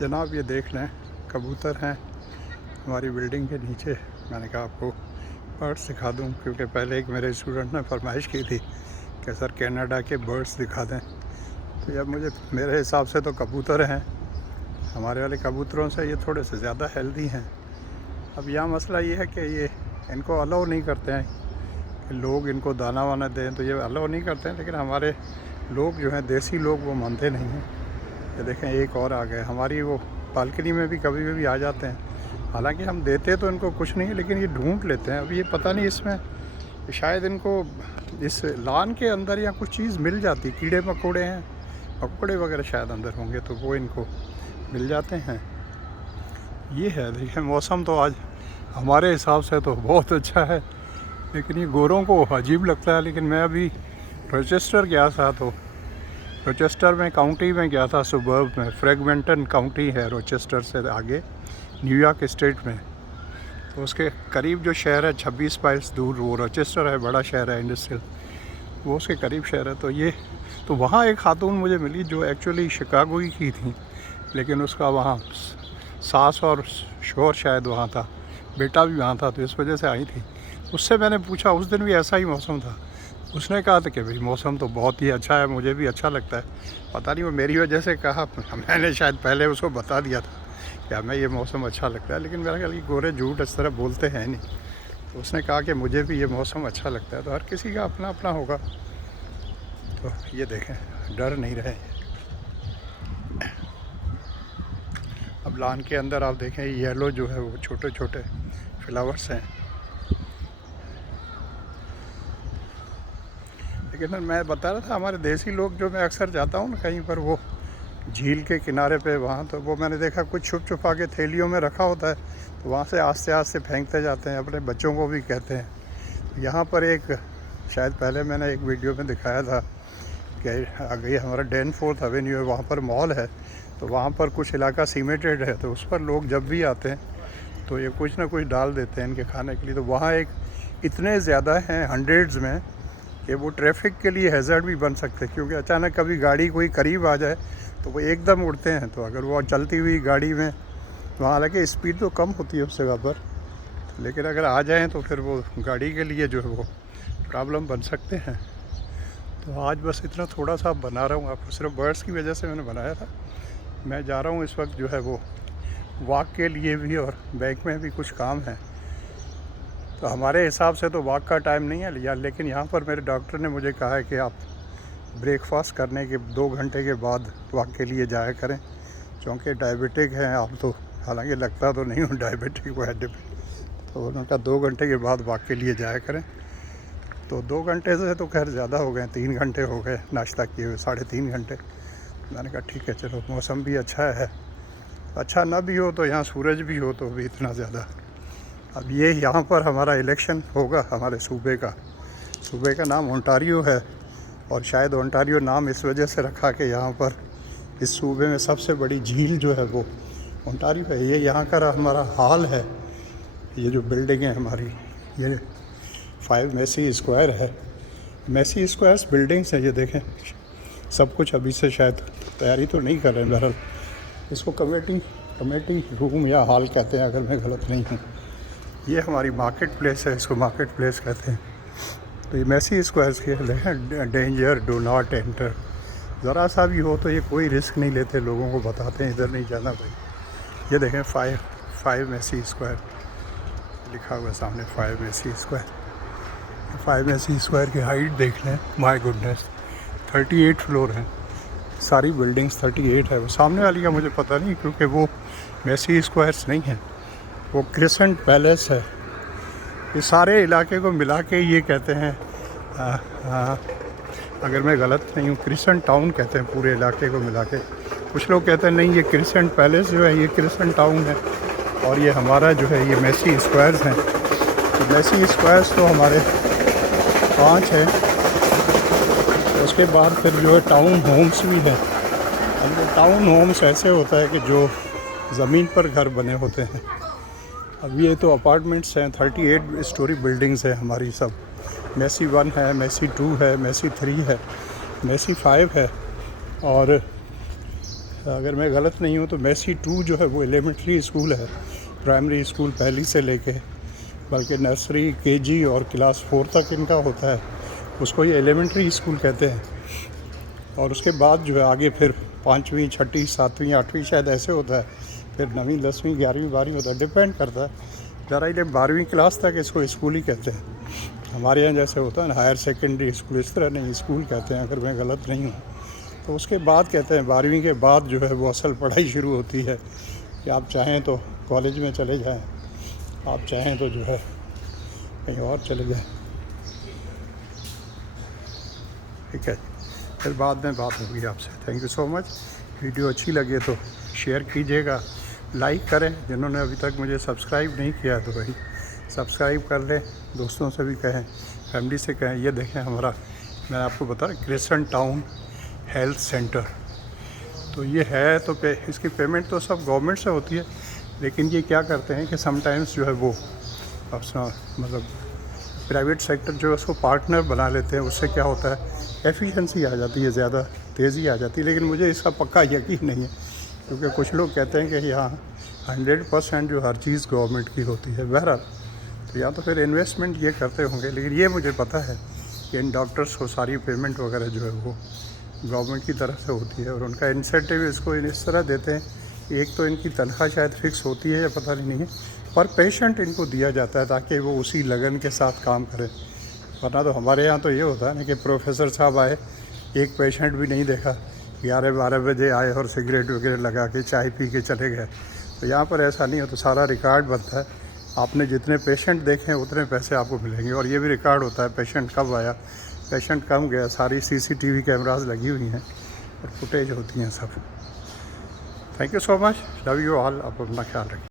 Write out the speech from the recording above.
जनाब ये देख लें, कबूतर हैं हमारी बिल्डिंग के नीचे। मैंने कहा आपको बर्ड्स दिखा दूं, क्योंकि पहले एक मेरे स्टूडेंट ने फरमाइश की थी कि सर कनाडा के बर्ड्स दिखा दें। तो जब मेरे हिसाब से तो कबूतर हैं, हमारे वाले कबूतरों से ये थोड़े से ज़्यादा हेल्दी हैं। अब यहाँ मसला ये है कि ये इनको अलाउ नहीं करते हैं कि लोग इनको दाना वाना दें, तो ये अलाउ नहीं करते हैं। लेकिन हमारे लोग जो हैं, देसी लोग, वो मानते नहीं हैं। ये देखें, एक और आ गए हमारी वो बालकनी में भी कभी कभी आ जाते हैं। हालांकि हम देते तो इनको कुछ नहीं, लेकिन ये ढूंढ लेते हैं। अब ये पता नहीं, इसमें शायद इनको इस लान के अंदर या कुछ चीज़ मिल जाती, कीड़े मकोड़े हैं, मकोड़े वगैरह शायद अंदर होंगे, तो वो इनको मिल जाते हैं। ये है, देखिए मौसम तो आज हमारे हिसाब से तो बहुत अच्छा है, लेकिन ये गोरों को अजीब लगता है। लेकिन मैं अभी रोचेस्टर गया था, तो रोचेस्टर में काउंटी में गया था, सुबर्ब में। फ्रैगमेंटन काउंटी है रोचेस्टर से आगे, न्यूयॉर्क स्टेट में। तो उसके करीब जो शहर है 26 माइल्स दूर, वो रोचेस्टर है, बड़ा शहर है इंडस्ट्रियल, वो उसके करीब शहर है। तो वहाँ एक खातून मुझे मिली जो एक्चुअली शिकागो की थी, लेकिन उसका वहाँ सास और शोहर शायद वहाँ था, बेटा भी वहाँ था, तो इस वजह से आई थी। उससे मैंने पूछा, उस दिन भी ऐसा ही मौसम था। उसने कहा था कि भाई मौसम तो बहुत ही अच्छा है, मुझे भी अच्छा लगता है। पता नहीं वो मेरी वजह से कहा, मैंने शायद पहले उसको बता दिया था कि हमें ये मौसम अच्छा लगता है। लेकिन मेरा ख्याल कि गोरे झूठ इस तरह बोलते हैं नहीं। तो उसने कहा कि मुझे भी ये मौसम अच्छा लगता है। तो हर किसी का अपना अपना होगा। तो ये देखें, डर नहीं रहे। अब लान के अंदर आप देखें, येलो जो है वो छोटे छोटे फ्लावर्स हैं। लेकिन मैं बता रहा था, हमारे देसी लोग, जो मैं अक्सर जाता हूँ ना कहीं पर, वो झील के किनारे पे वहाँ, तो वो मैंने देखा कुछ छुप छुपा के थैलियों में रखा होता है, तो वहाँ से आस्ते आस्ते फेंकते जाते हैं, अपने बच्चों को भी कहते हैं। यहाँ पर एक, शायद पहले मैंने एक वीडियो में दिखाया था कि आगे हमारा डैनफोर्थ एवेन्यू है, वहाँ पर मॉल है, तो वहाँ पर कुछ इलाका सीमेंटेड है, तो उस पर लोग जब भी आते हैं तो ये कुछ ना कुछ डाल देते हैं इनके खाने के लिए। तो वहाँ एक इतने ज़्यादा हैं, हंड्रेड्स में, कि वो ट्रैफिक के लिए हैज़र्ड भी बन सकते हैं। क्योंकि अचानक कभी गाड़ी कोई करीब आ जाए तो वो एकदम उड़ते हैं। तो अगर वो चलती हुई गाड़ी में, वहाँ हालांकि स्पीड तो कम होती है उस जगह पर, लेकिन अगर आ जाएं तो फिर वो गाड़ी के लिए जो है वो प्रॉब्लम बन सकते हैं। तो आज बस इतना थोड़ा सा बना रहा हूँ आपको, सिर्फ बर्ड्स की वजह से मैंने बनाया था। मैं जा रहा हूँ इस वक्त जो है वो वॉक के लिए भी, और बैंक में भी कुछ काम है। तो हमारे हिसाब से तो वॉक का टाइम नहीं है लिया, लेकिन यहाँ पर मेरे डॉक्टर ने मुझे कहा है कि आप ब्रेकफास्ट करने के 2 घंटे के बाद वॉक के लिए जाया करें, क्योंकि डायबिटिक हैं आप। तो हालांकि लगता तो नहीं हूँ डायबिटिक को, तो उन्होंने कहा 2 घंटे के बाद वॉक के लिए जाया करें। तो 2 घंटे से तो खैर ज़्यादा हो गए, 3 घंटे हो गए नाश्ता किए हुए, 3.5 घंटे। मैंने कहा ठीक है, चलो मौसम भी अच्छा है, अच्छा ना भी हो तो यहाँ सूरज भी हो तो भी इतना ज़्यादा। अब ये यहाँ पर हमारा इलेक्शन होगा, हमारे सूबे का नाम ओंटारियो है, और शायद ओंटारियो नाम इस वजह से रखा कि यहाँ पर इस सूबे में सबसे बड़ी झील जो है वो ओंटारियो है। ये यहाँ का हमारा हाल है। ये जो बिल्डिंग है हमारी, ये 5 मेसी स्क्वायर है। मेसी स्क्वायर्स बिल्डिंग्स हैं, ये देखें। सब कुछ अभी से शायद तैयारी तो नहीं कर रहे हैं, बहरहाल इसको कमेटी रूम या हॉल कहते हैं, अगर मैं गलत नहीं हूँ। ये हमारी मार्केट प्लेस है, इसको मार्केट प्लेस कहते हैं। तो ये मेसी स्क्वायर्स के देखें, डेंजर, डू नॉट एंटर। ज़रा सा भी हो तो ये कोई रिस्क नहीं लेते, लोगों को बताते हैं इधर नहीं जाना भाई। ये देखें, 5 मेसी स्क्वायर लिखा हुआ है सामने, 5 मेसी स्क्वायर। 5 मेसी स्क्वायर की हाइट देख लें, माय गुडनेस, 38 फ्लोर हैं। सारी बिल्डिंग्स 38 है। वो सामने वाली का मुझे पता नहीं, क्योंकि वो मेसी स्क्वायर्स नहीं है, वो क्रिसेंट पैलेस है। ये सारे इलाके को मिला के ये कहते हैं, अगर मैं गलत नहीं हूँ, क्रिसेंट टाउन कहते हैं पूरे इलाके को मिला के। कुछ लोग कहते हैं नहीं, ये क्रिसेंट पैलेस जो है ये क्रिसेंट टाउन है, और ये हमारा जो है ये मेसी स्क्वायर्स हैं। तो मेसी स्क्वायर्स तो हमारे 5 हैं। उसके बाद फिर जो है टाउन होम्स भी हैं। अब टाउन होम्स ऐसे होता है कि जो ज़मीन पर घर बने होते हैं। अब ये तो अपार्टमेंट्स हैं, 38 स्टोरी बिल्डिंग्स हैं हमारी सब। मेसी 1 है, मेसी 2 है, मेसी 3 है, मेसी 5 है, और अगर मैं गलत नहीं हूँ तो मेसी 2 जो है वो एलिमेंट्री स्कूल है, प्राइमरी स्कूल पहली से लेके, बल्कि नर्सरी, केजी और क्लास 4 तक इनका होता है, उसको ये एलिमेंट्री स्कूल कहते हैं। और उसके बाद जो है आगे फिर 5वीं, 6ठी, 7वीं, 8वीं शायद ऐसे होता है, फिर 9वीं, 10वीं, 11वीं, 12वीं होता है, डिपेंड करता है। ज़रा ये 12वीं क्लास तक इसको स्कूल ही कहते हैं। हमारे यहाँ जैसे होता है ना हायर सेकेंडरी स्कूल, इस तरह नहीं, स्कूल कहते हैं अगर मैं गलत नहीं हूँ। तो उसके बाद कहते हैं 12वीं के बाद जो है वो असल पढ़ाई शुरू होती है कि आप चाहें तो कॉलेज में चले जाएं, आप चाहें तो जो है कहीं और चले जाएं। ठीक है, फिर बाद में बात होगी आपसे। Thank you so much. Video अच्छी लगे तो शेयर कीजिएगा, लाइक करें। जिन्होंने अभी तक मुझे सब्सक्राइब नहीं किया तो भाई सब्सक्राइब कर लें, दोस्तों से भी कहें, फैमिली से कहें। ये देखें हमारा, मैं आपको बता रहा क्रिस्टन टाउन हेल्थ सेंटर, तो ये है। तो इसकी पेमेंट तो सब गवर्नमेंट से होती है, लेकिन ये क्या करते हैं कि समटाइम्स जो है वो अपना मतलब प्राइवेट सेक्टर जो है उसको पार्टनर बना लेते हैं। उससे क्या होता है, एफिशिएंसी आ जाती है, ज़्यादा तेज़ी आ जाती है। लेकिन मुझे इसका पक्का यकीन नहीं है, क्योंकि कुछ लोग कहते हैं कि यहाँ 100% जो हर चीज़ गवर्नमेंट की होती है। बहरहाल तो या तो फिर इन्वेस्टमेंट ये करते होंगे, लेकिन ये मुझे पता है कि इन डॉक्टर्स को सारी पेमेंट वगैरह जो है वो गवर्नमेंट की तरफ से होती है। और उनका इंसेंटिव इसको इस तरह देते हैं कि एक तो इनकी तनख्वाह शायद फ़िक्स होती है या पता नहीं है, पर पेशेंट इनको दिया जाता है ताकि वो उसी लगन के साथ काम करें। वरना तो हमारे यहाँ तो ये होता है ना कि प्रोफेसर साहब आए, एक पेशेंट भी नहीं देखा, 11-12 बजे आए और सिगरेट वगैरह लगा के चाय पी के चले गए। तो यहाँ पर ऐसा नहीं हो, तो सारा रिकॉर्ड बनता है, आपने जितने पेशेंट देखे उतने पैसे आपको मिलेंगे। और ये भी रिकॉर्ड होता है पेशेंट कब आया, पेशेंट कम गया, सारी CCTV कैमरास लगी हुई हैं और फुटेज होती हैं सब। Thank you so much, love you all. आप अपना ख्याल रखिए।